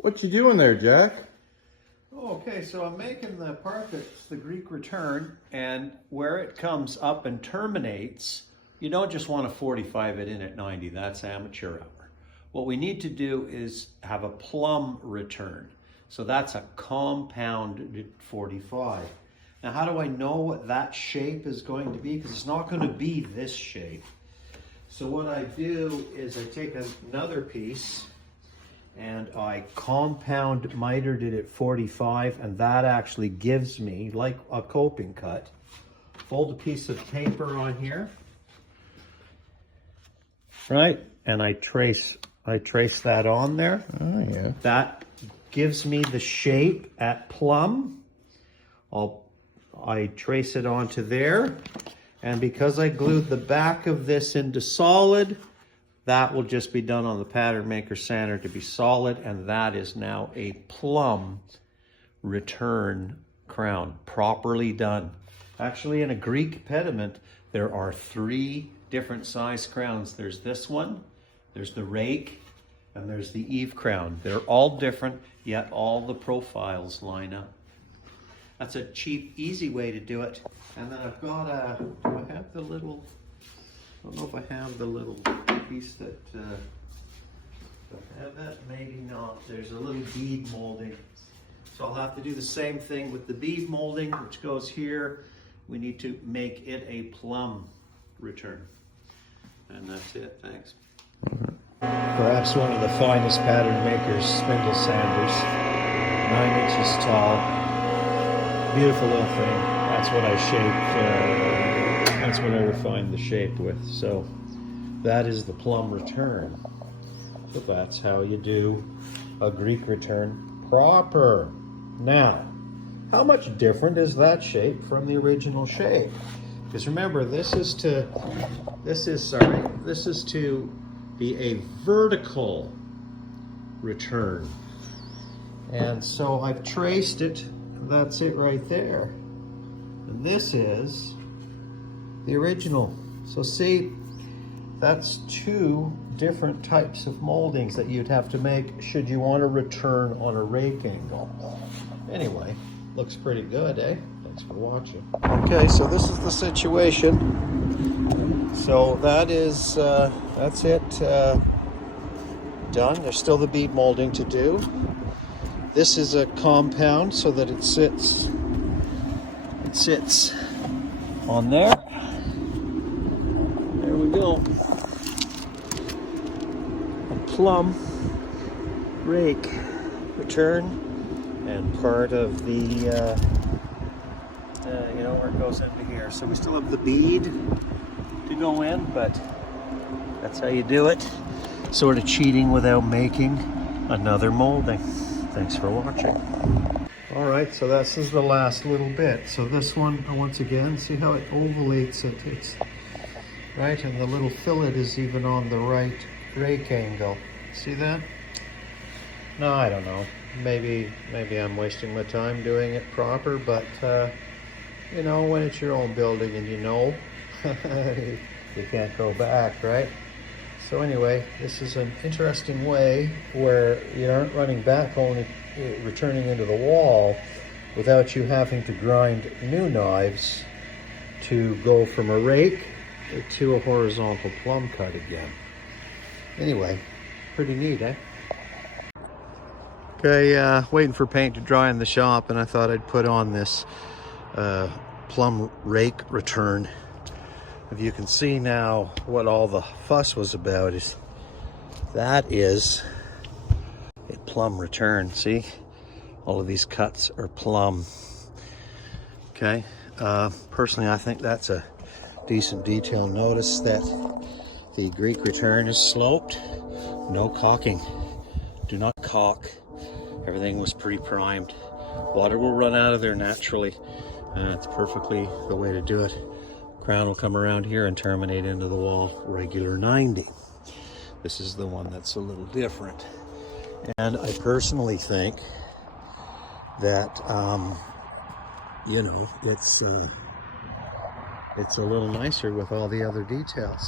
What you doing there, Jack? Okay, so I'm making the part that's the Greek return, and where it comes up and terminates, you don't just want to 45 it in at 90, that's amateur hour. What we need to do is have a plumb return. So that's a compounded 45. Now how do I know what that shape is going to be? Because it's not going to be this shape. So what I do is I take another piece and I compound mitered it at 45, and that actually gives me, like a coping cut, fold a piece of paper on here, right? And I trace that on there. Oh yeah. That gives me the shape at plumb. I trace it onto there, and because I glued the back of this into solid, that will just be done on the pattern maker sander to be solid, and that is now a plumb return crown, properly done. Actually, in a Greek pediment, there are 3 different size crowns. There's this one, there's the rake, and there's the Eve crown. They're all different, yet all the profiles line up. That's a cheap, easy way to do it. And then I've got do I have the little, I don't know if I have the little piece that, do I have that? Maybe not. There's a little bead molding. So I'll have to do the same thing with the bead molding, which goes here. We need to make it a plumb return. And that's it, thanks. Perhaps one of the finest pattern makers spindle sanders, 9 inches tall. Beautiful little thing. That's what I shape, that's what I refine the shape with. So that is the plumb return. So that's how you do a Greek return proper. Now, how much different is that shape from the original shape? Because remember, this is to be a vertical return. And so I've traced it, and that's it right there. And this is the original. So see, that's 2 different types of moldings that you'd have to make should you want to return on a rake angle. Anyway, looks pretty good, eh? Thanks for watching. Okay, so this is the situation. So that is, that's it, done. There's still the bead molding to do. This is a compound so that it sits on there. There we go. A plumb rake return, and part of the, you know, where it goes into here. So we still have the bead to go in, but that's how you do it. Sort of cheating without making another molding. Thanks for watching. All right, so this is the last little bit. So this one, once again, see how it ovalates it? It's right, and the little fillet is even on the right rake angle. See that? No, I don't know. Maybe I'm wasting my time doing it proper, but you know, when it's your own building and you know, you can't go back, right? So anyway, this is an interesting way where you aren't running back, only returning into the wall without you having to grind new knives to go from a rake to a horizontal plumb cut again. Anyway, pretty neat, eh? Okay, waiting for paint to dry in the shop, and I thought I'd put on this plumb rake return. If you can see now what all the fuss was about, is that is a plumb return. See, all of these cuts are plumb. Okay, personally I think that's a decent detail. Notice that the Greek return is sloped, no caulking. Do not caulk. Everything was pre-primed. Water will run out of there naturally. It's perfectly the way to do it. Crown will come around here and terminate into the wall, regular 90. This is the one that's a little different. And I personally think that, you know, it's a little nicer with all the other details.